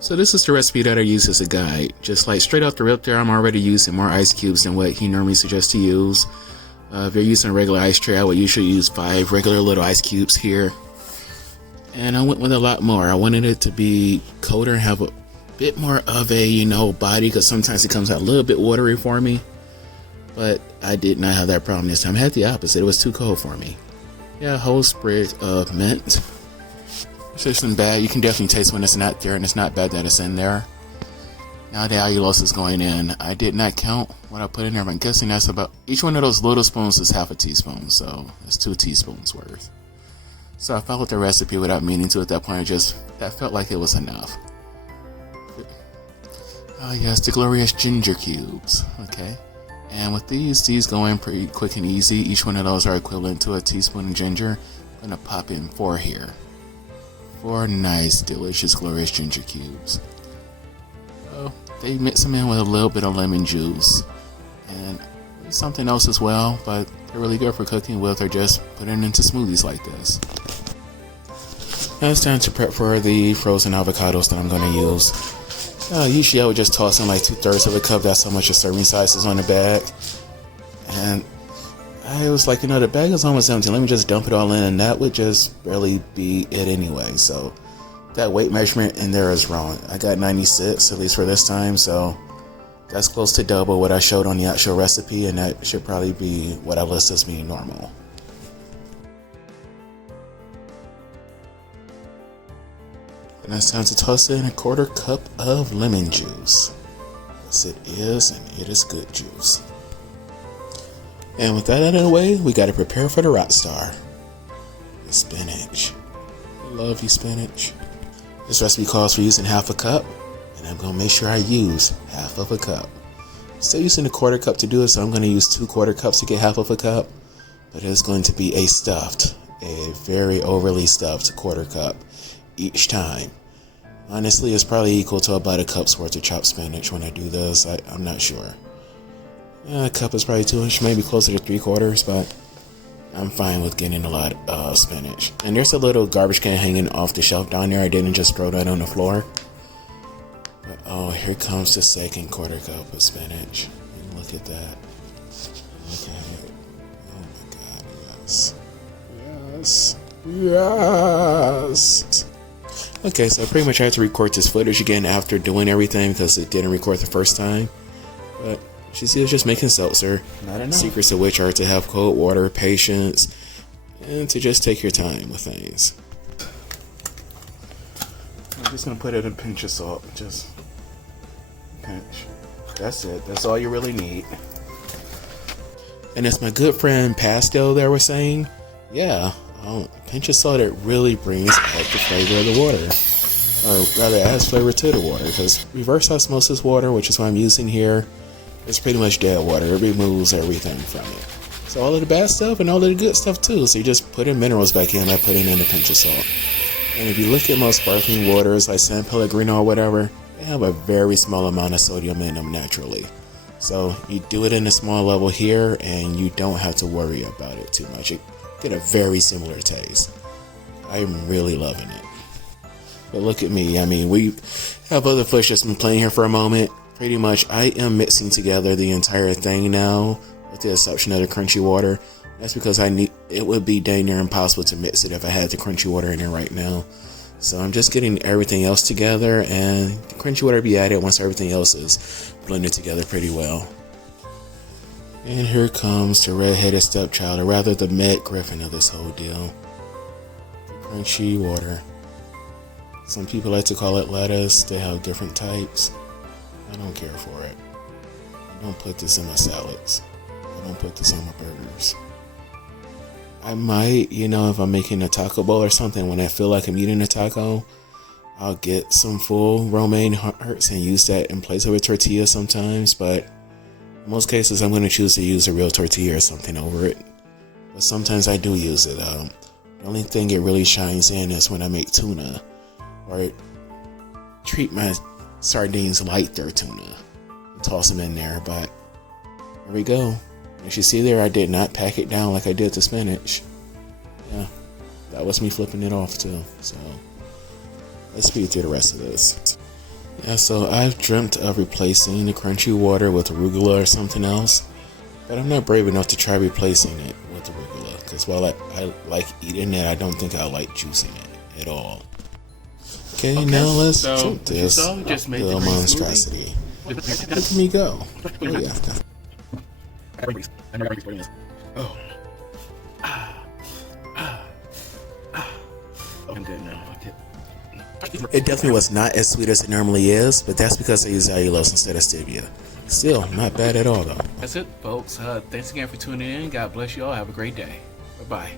So this is the recipe that I use as a guide. Just like straight off the rip there, I'm already using more ice cubes than what he normally suggests to use. If you're using a regular ice tray, I would usually use 5 regular little ice cubes here. And I went with a lot more. I wanted it to be colder and have a bit more of a, body, because sometimes it comes out a little bit watery for me. But I did not have that problem this time. I had the opposite. It was too cold for me. Yeah, a whole sprig of mint. It's isn't bad. You can definitely taste when it's not there, and it's not bad that it's in there. Now the allulose is going in. I did not count what I put in there, but I'm guessing that's about, each one of those little spoons is half a teaspoon, so that's 2 teaspoons worth. So I followed the recipe without meaning to at that point. That felt like it was enough. Oh yes, the glorious ginger cubes. Okay. And with these go in pretty quick and easy. Each one of those are equivalent to a teaspoon of ginger. I'm gonna pop in 4 here. 4 nice, delicious, glorious ginger cubes. Oh, they mix them in with a little bit of lemon juice. And something else as well, but they're really good for cooking with or just putting into smoothies like this. Now it's time to prep for the frozen avocados that I'm gonna use. Usually I would just toss in like 2/3 of a cup. That's how much a serving size is on the bag. And I was like, the bag is almost empty. Let me just dump it all in, and that would just barely be it anyway. So that weight measurement in there is wrong. I got 96, at least for this time. So that's close to double what I showed on the actual recipe, and that should probably be what I list as being normal. And it's time to toss in a 1/4 cup of lemon juice. Yes, it is, and it is good juice. And with that out of the way, we got to prepare for the rock star. The spinach. Love you, spinach. This recipe calls for using half a cup, and I'm going to make sure I use half of a cup. Still using a 1/4 cup to do it, so I'm going to use 2 1/4 cups to get half of a cup. But it's going to be a very overly stuffed 1/4 cup each time. Honestly, it's probably equal to about a cup's worth of chopped spinach when I do this. I'm not sure. A cup is probably too much, maybe closer to 3/4, but I'm fine with getting a lot of spinach. And there's a little garbage can hanging off the shelf down there. I didn't just throw that on the floor. But oh, here comes the second 1/4 cup of spinach. And look at that. Look at it. Oh my god, yes. Yes. Yes. Okay, so I pretty much had to record this footage again after doing everything because it didn't record the first time. But she was just making seltzer. Not enough. Secrets of which are to have cold water, patience, and to just take your time with things. I'm just gonna put it in a pinch of salt. Just a pinch. That's it. That's all you really need. And as my good friend Pastel there was saying, yeah, a pinch of salt, it really brings out the flavor of the water. Or rather, adds flavor to the water. Because reverse osmosis water, which is what I'm using here, it's pretty much dead water. It removes everything from it. So all of the bad stuff and all of the good stuff too. So you just put in minerals back in by putting in a pinch of salt. And if you look at most sparkling waters like San Pellegrino or whatever, they have a very small amount of sodium in them naturally. So you do it in a small level here and you don't have to worry about it too much. It get a very similar taste. I'm really loving it. But look at me. I mean, we have other footage that's been playing here for a moment. Pretty much, I am mixing together the entire thing now, with the exception of the crunchy water. That's because it would be dang near impossible to mix it if I had the crunchy water in there right now. So I'm just getting everything else together, and the crunchy water will be added once everything else is blended together pretty well. And here comes the red-headed stepchild, or rather the Meg Griffin of this whole deal. The crunchy water. Some people like to call it lettuce. They have different types. I don't care for it. I don't put this in my salads. I don't put this on my burgers. I might, if I'm making a taco bowl or something, when I feel like I'm eating a taco, I'll get some full romaine hearts and use that in place of a tortilla sometimes, but in most cases I'm going to choose to use a real tortilla or something over it. But sometimes I do use it. The only thing it really shines in is when I make tuna, or treat my sardines like their tuna. Toss them in there, but there we go. As you see there, I did not pack it down like I did the spinach. Yeah, That was me flipping it off too. So let's speed through the rest of this. Yeah, so I've dreamt of replacing the crunchy water with arugula or something else, but I'm not brave enough to try replacing it with arugula, because while I like eating it, I don't think I like juicing it at all. Okay, now let's drink this little monstrosity. Let me go. Oh, yeah. Oh. I'm good now. Okay. It definitely was not as sweet as it normally is, but that's because I use allulose instead of stevia. Still, not bad at all, though. That's it, folks. Thanks again for tuning in. God bless you all. Have a great day. Bye-bye.